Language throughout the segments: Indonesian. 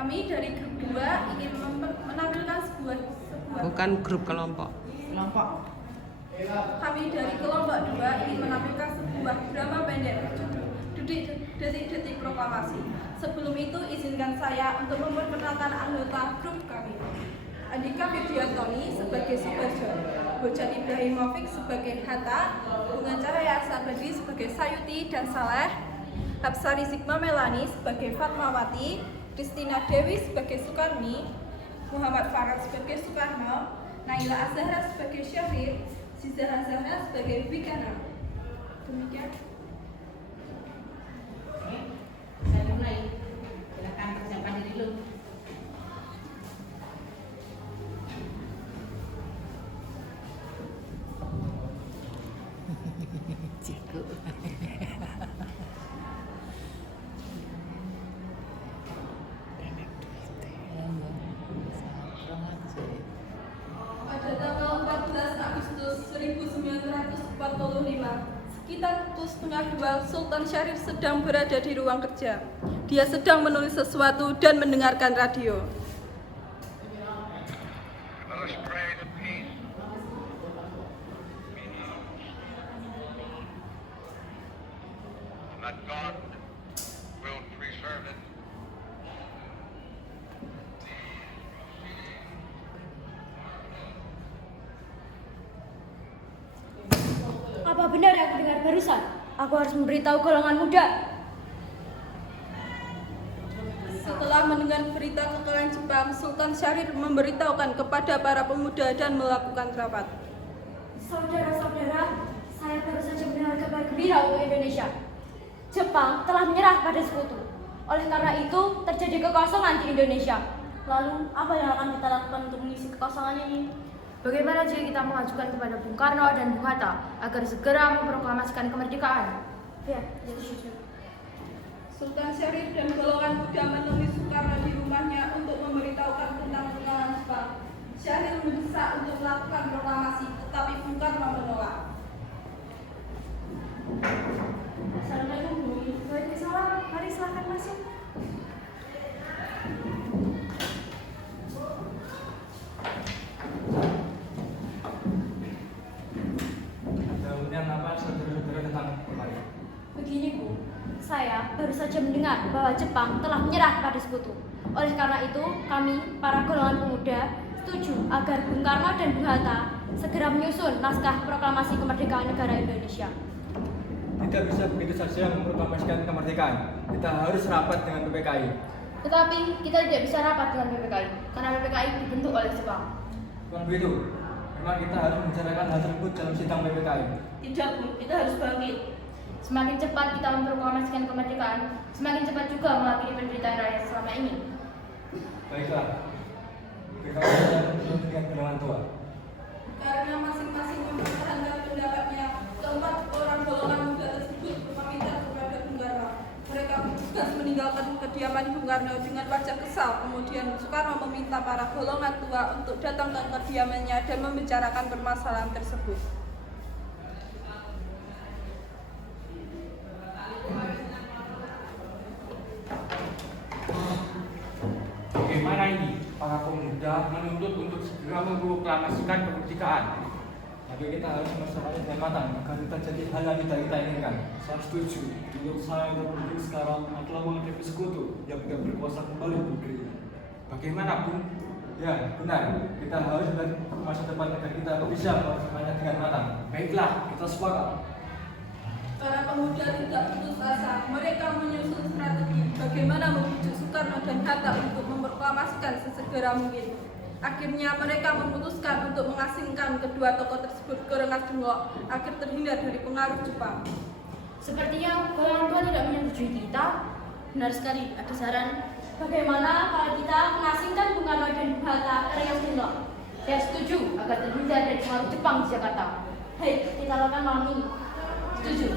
Kami dari grup 2 ingin menampilkan sebuah Bukan grup kelompok. Kami dari kelompok 2 ingin menampilkan sebuah drama pendek berjudul Detik-detik Proklamasi. Sebelum itu izinkan saya untuk memperkenalkan anggota grup kami. Andika Widiantoni sebagai Subarjo, Bojan Ibrahimovic sebagai Hatta, Bunga Cahaya Sabadi sebagai Sayuti dan Saleh, Hapsari Sigma Melani sebagai Fatmawati, Kristina Dewi sebagai Sukarni, Muhammad Farad sebagai Soekarno, Naila Azhara sebagai Syahrir, Zizah Zahra sebagai Wigana. Demikian. Saya mulai. Silakan persiapkan diri dulu. Ciku. Pada tanggal 14 Agustus 1945, sekitar pukul 1:30 Sultan Syarif sedang berada di ruang kerja. Dia sedang menulis sesuatu dan mendengarkan radio. Let us pray to peace. And that God will preserve it. Apa benar yang aku dengar barusan? Aku harus memberitahu golongan muda. Setelah mendengar berita kekalahan Jepang, Sultan Syahrir memberitahukan kepada para pemuda dan melakukan rapat. Saudara-saudara, saya baru saja mendengar kabar gembira untuk Indonesia. Jepang telah menyerah pada sekutu. Oleh karena itu, terjadi kekosongan di Indonesia. Lalu, apa yang akan kita lakukan untuk mengisi kekosongan ini? Bagaimana jika kita mengajukan kepada Bung Karno dan Bung Hatta agar segera memproklamasikan kemerdekaan? Ya, setuju. Sultan Syarif dan golongan muda menemui Soekarno di rumahnya untuk memberitahukan tentang kekalahan Jepang. Syarif mendesak untuk melakukan proklamasi, tetapi Bung Karno menolak. Assalamualaikum Bu. Waalaikumsalam. Mari silakan masuk. Kemudian apa saudara-saudara datang kembali? Begini Bu, saya baru saja mendengar bahwa Jepang telah menyerah pada sekutu. Oleh karena itu, kami, para golongan pemuda, setuju agar Bung Karno dan Bung Hatta segera menyusun naskah proklamasi kemerdekaan negara Indonesia. Tidak bisa begitu saja memproklamasikan kemerdekaan. Kita harus rapat dengan PPKI. Tetapi kita tidak bisa rapat dengan PPKI karena PPKI dibentuk oleh Jepang. Bukan begitu. Memang kita harus membicarakan hal tersebut dalam sidang PPKI. Tidak Bu, kita harus bangkit. Semakin cepat kita memproklamasikan kemerdekaan, semakin cepat juga mengakhiri penderitaan rakyat selama ini. Baiklah. PPKI dan dengan golongan tua. Karena masing-masing mempertahankan pendapatnya, keempat orang golongan muda tersebut meminta kepada Bung Karno. Mereka bertugas meninggalkan kediaman Bung Karno dengan wajah kesal. Kemudian Soekarno meminta para golongan tua untuk datang ke kediamannya dan membicarakan permasalahan tersebut. Bagaimana ini? Para pemuda menuntut untuk segera memproklamasikan kemerdekaan. Tapi kita harus melaksanakannya dengan matang agar tidak terjadi hal yang tidak kita inginkan. Saya setuju. Menurut saya yang terpenting sekarang adalah menghadapi sekutu yang tidak berkuasa kembali di negeri ini. Bagaimana, Bung? Ya, benar. Kita harus melihat masa depan agar kita bisa melaksanakannya dengan matang. Baiklah, kita sepakat. Para pemuda tidak putus asa. Mereka menyusun strategi bagaimana membujuk Soekarno dan Hatta untuk memproklamasikan sesegera mungkin. Akhirnya mereka memutuskan untuk mengasingkan kedua tokoh tersebut ke Rengas Dengklok agar terhindar dari pengaruh Jepang. Sepertinya golongan tua tidak menyetujui kita. Benar sekali, ada saran. Bagaimana kalau kita mengasingkan Bung Karno dan Bung Hatta ke Rengas Dengklok? Saya setuju agar terhindar dari pengaruh Jepang di Jakarta. Baik, kita lakukan malam ini. Setuju.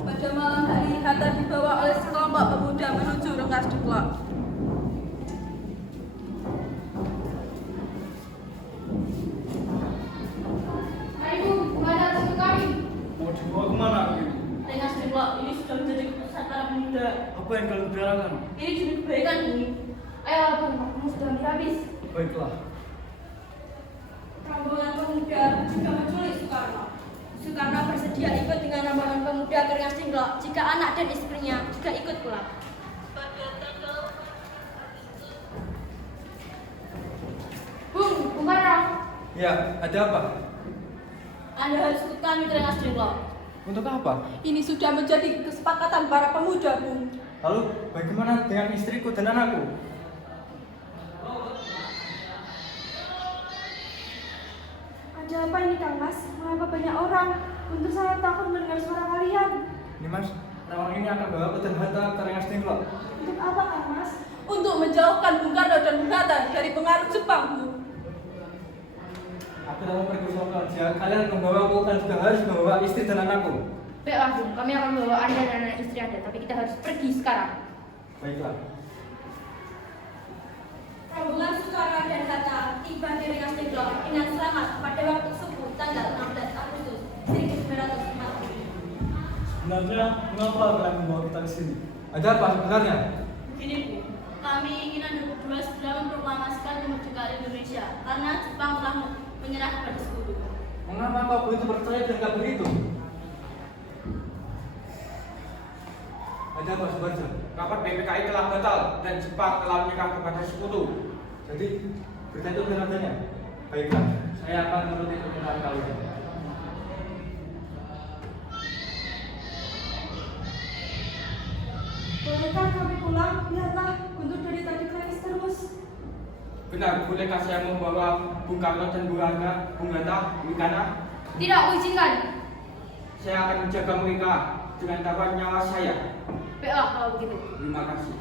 Pada malam hari, Hatta dibawa oleh sekelompok pemuda menuju Rengas Dengklok. Mau dibawa kemana? Rengas Dengklok ini sudah menjadi keputusan para pemuda tidak. Apa yang kalian bicarakan? Ini demi kebaikan, Bung. Ayo, Bung, kamu sudah habis. Baiklah. Rombongan pemuda juga menculik Soekarno. Soekarno bersedia ikut dengan rombongan pemuda ke Rengas Dengklok jika anak dan istrinya juga ikut pula. Bung Karno. Ya, ada apa? Anda harus ikut kami ke Rengas Dengklok. Untuk apa? Ini sudah menjadi kesepakatan para pemuda, Bung. Lalu bagaimana dengan istriku dan anakku? Ada apa ini, Kang Mas? Mengapa banyak orang? Untuk saya takut mendengar suara kalian. Ini Mas, orang ini akan bawa Peter Hatta ke Rengas Dengklok. Untuk apa, Kang Mas? Untuk menjauhkan Bung Karno dan Bung Hatta dari pengaruh Jepang, Bu. Aku tak mau pergi soal kerja. Kalian membawa aku, kalian juga harus membawa istri dan anakku. Baiklah, Bung. Kami akan membawa Anda dan anak istri Anda, tapi kita harus pergi sekarang. Baiklah. Rombongan Soekarno dan Hatta tiba di Rengas Dengklok dengan selamat pada waktu subuh tanggal 16 Agustus 1945. Sebenarnya mengapa kalian membawa kita ke sini? Ada apa sebenarnya? Begini, Bu. Kami ingin Anda berdua segera memproklamasikan kemerdekaan Indonesia karena Jepang telah menyerah kepada sekutu. Mengapa kau begitu percaya dan gak begitu? Ada apa Subarjo? Rapat BPKI telah batal dan Jepang telah menyerah kepada sekutu. Jadi berita itu benar adanya. Baiklah, saya akan menuruti permintaan kalian. Bolehkah kami pulang? Lihatlah, untuk dari tadi nangis terus. Benar, bolehkah saya membawa Bung Karno dan Bung Hatta, Wikana? Tidak, aku izinkan. Saya akan menjaga mereka dengan taruhan nyawa saya. Baiklah, kalau begitu. Terima kasih.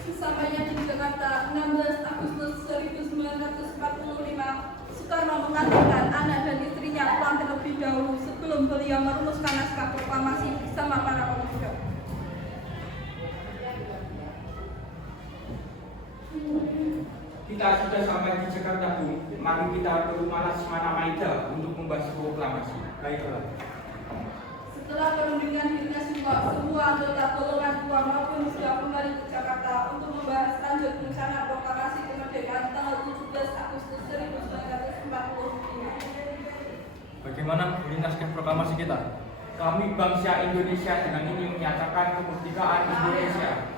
Sesampainya di Jakarta 16 Agustus 1945, Soekarno mengatakan anak dan istrinya pulang terlebih dahulu sebelum beliau merumuskan naskah proklamasi bersama para pemuda. Kita sudah sampai di Jakarta, Bung. Mari kita ke rumah Laksamana Maida untuk membahas proklamasi. Baiklah. Setelah perundingan di Rengas Dengklok, semua anggota golongan 2 maupun sudah kembali ke Jakarta untuk membahas lanjut rencana proklamasi kemerdekaan tanggal 17 Agustus 1945. Bagaimana bunyi naskah proklamasi kita? Kami bangsa Indonesia dengan ini menyatakan kemerdekaan Indonesia.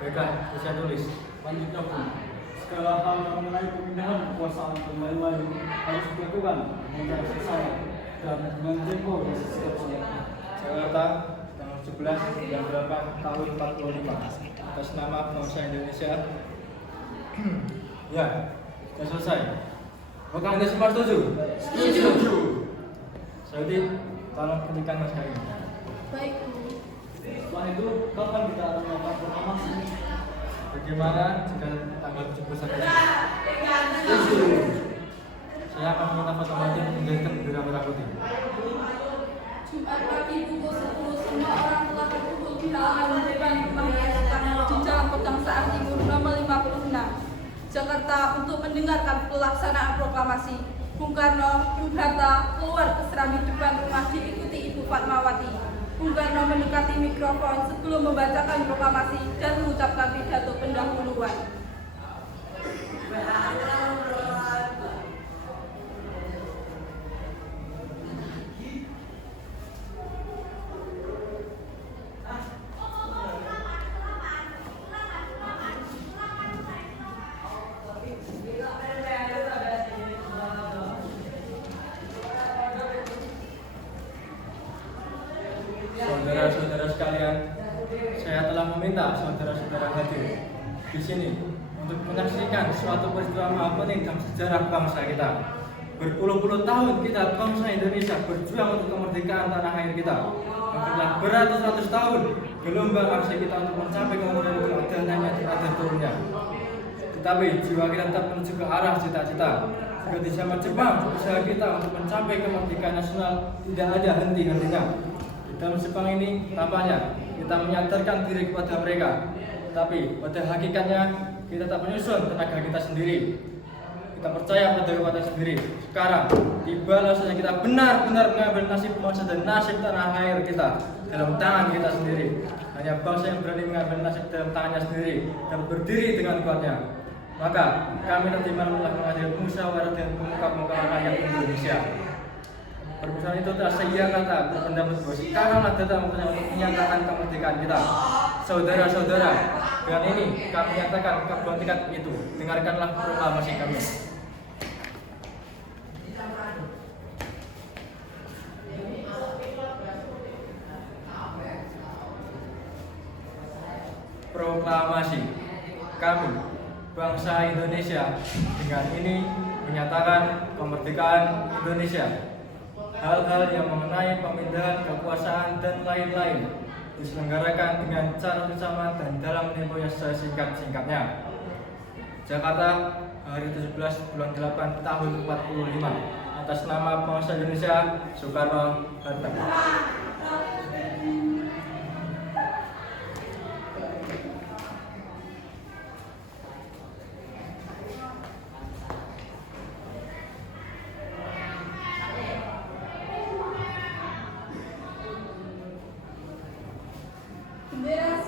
Baiklah, saya tulis. Lanjutnya pun, segala hal yang mengenai pemindahan kekuasaan dan lain-lain harus dilakukan dengan selesai dan dengan tempo yang sesiap-siapnya. Jakarta, tanggal 17 bulan 8 tahun 45 atas nama bangsa Indonesia. Ya, sudah selesai. Apakah Anda semua setuju? Setuju. Jadi, tolong ketikkan naskah ini. Baik, Bu. Setelah itu, kapan kita akan melakukan proklamasi? Bagaimana jika tanggal 17 Agustus? Saya akan meminta Fatwa Mati untuk menjadikan bendera merah putih. Jumat pagi pukul 10, semua orang telah berkumpul di halaman depan rumah Soekarno di Jalan Pegangsaan Timur nomor 56, Jakarta untuk mendengarkan pelaksanaan proklamasi. Bung Karno, Bung Hatta keluar ke serambi depan rumah diikuti Ibu Fatmawati. Bung Karno mendekati mikrofon sebelum membacakan proklamasi dan mengucapkan pidato pendahuluan. Saudara-saudara sekalian, saya telah meminta saudara-saudara hadir di sini untuk menyaksikan suatu peristiwa maha penting dalam sejarah bangsa kita. Berpuluh-puluh tahun kita bangsa Indonesia berjuang untuk kemerdekaan tanah air kita. Telah beratus-ratus tahun gelombang aksi kita untuk mencapai kemerdekaan itu ada naiknya dan ada turunnya. Tetapi jiwa kita tetap menuju ke arah cita-cita. Juga di zaman Jepang, usaha kita untuk mencapai kemerdekaan nasional tidak ada henti-hentinya. Dalam Jepang ini tampaknya kita menyandarkan diri kepada mereka, tapi pada hakikatnya kita tak menyusun tenaga kita sendiri. Kita percaya pada kekuatan sendiri. Sekarang tibalah saatnya kita benar-benar mengambil nasib bangsa dan nasib tanah air kita dalam tangan kita sendiri. Hanya bangsa yang berani mengambil nasib dalam tangannya sendiri dan berdiri dengan kuatnya. Maka kami nanti malam telah menghadiri musyawarah dengan pemuka-pemuka rakyat Indonesia. Permusuhan itu telah saya kata berpendapat bahwa sekaranglah datang waktunya untuk menyatakan kemerdekaan kita. Saudara-saudara, dengan ini kami nyatakan kemerdekaan itu. Dengarkanlah proklamasi kami. Proklamasi kami, bangsa Indonesia, dengan ini menyatakan kemerdekaan Indonesia. Hal-hal yang mengenai pemindahan kekuasaan dan lain-lain diselenggarakan dengan cara bersama dan dalam tempo yang sesingkat-singkatnya. Jakarta, hari 17 bulan 8 tahun 45. Atas nama bangsa Indonesia, Soekarno-Hatta. Bendera